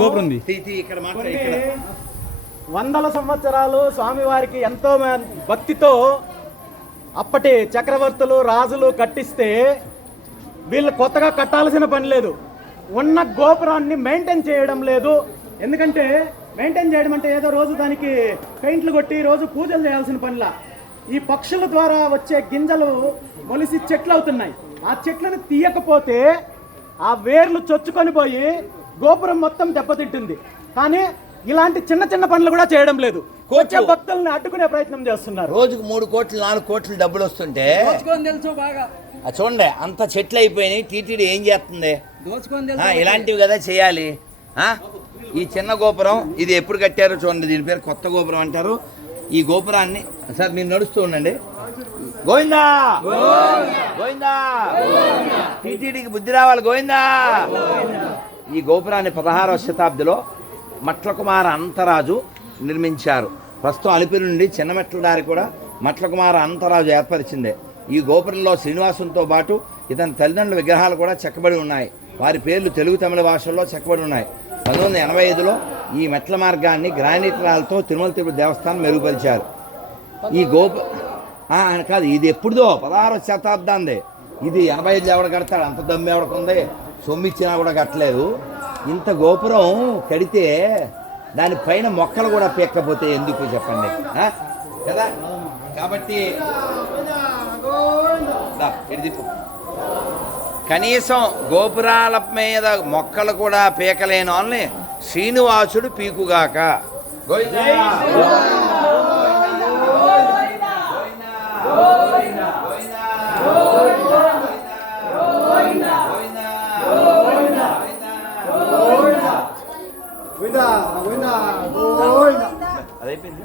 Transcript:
గోపురం ఉంది. వందల సంవత్సరాలు స్వామివారికి ఎంతో భక్తితో అప్పటి చక్రవర్తులు రాజులు కట్టిస్తే వీళ్ళు కొత్తగా కట్టాల్సిన పని లేదు. ఉన్న గోపురాన్ని మెయింటైన్ చేయడం లేదు. ఎందుకంటే మెయింటైన్ చేయడం అంటే ఏదో రోజు దానికి పెయింట్లు కొట్టి రోజు పూజలు చేయాల్సిన పనిలా. ఈ పక్షుల ద్వారా వచ్చే గింజలు మొలిసి చెట్లు అవుతున్నాయి. ఆ చెట్లను తీయకపోతే ఆ వేర్లు చొచ్చుకొని పోయి గోపురం మొత్తం దెబ్బతింటుంది. కానీ ఇలాంటి చిన్న చిన్న పనులు కూడా చేయడం లేదు. వచ్చే భక్తుల్ని అడ్డుకునే ప్రయత్నం చేస్తున్నారు. రోజుకు మూడు కోట్లు నాలుగు కోట్లు డబ్బులు వస్తుంటే దోచుకొని తెలుసు బాగా. ఆ చూడండి అంత చెట్లు అయిపోయినాయి. టీటీడీ ఏం చేస్తుంది? దోచుకొని ఆ, తెలుసు. ఇలాంటివి కదా చేయాలి. ఆ? ఈ చిన్న గోపురం ఇది ఎప్పుడు కట్టారో చూడండి. దీని పేరు కొత్త గోపురం అంటారు. ఈ గోపురాన్ని సార్ మీరు నడుస్తూ ఉండండి. గోవిందా! గోవిందా! టీటీడీకి బుద్ధి రావాలి. గోవిందా! ఈ గోపురాన్ని పదహారవ శతాబ్దిలో మట్లకుమార అంతరాజు నిర్మించారు. ప్రస్తుతం అలిపిరి నుండి చిన్నమెట్ల దారి కూడా మట్లకుమార అంతరాజు ఏర్పరిచిందే. ఈ గోపురంలో శ్రీనివాసంతో పాటు ఇతని తల్లిదండ్రుల విగ్రహాలు కూడా చెక్కబడి ఉన్నాయి. వారి పేర్లు తెలుగు తమిళ భాషల్లో చెక్కబడి ఉన్నాయి. పంతొమ్మిది వందల ఎనభై ఐదులో ఈ మెట్ల మార్గాన్ని గ్రానైట్ రాళ్ళతో తిరుమల తిరుపతి దేవస్థానం మెరుగుపరిచారు. ఈ గోప కాదు ఇది ఎప్పుడుదో పదహారో శతాబ్దాందే ఇది ఎనభై ఐదు ఎవడ కడతాడు? అంత దమ్ము ఎవడికి సొమ్మిచ్చినా కూడా కట్టలేదు. ఇంత గోపురం కడితే దానిపైన మొక్కలు కూడా పీక్కపోతే ఎందుకు చెప్పండి? కదా? కాబట్టి కనీసం గోపురాల మీద మొక్కలు కూడా పీకలేను అని శ్రీనివాసుడు పీకుగాక. గోవిందా గోవిందా, గోవిందా, గోవిందా. అదైపోయింది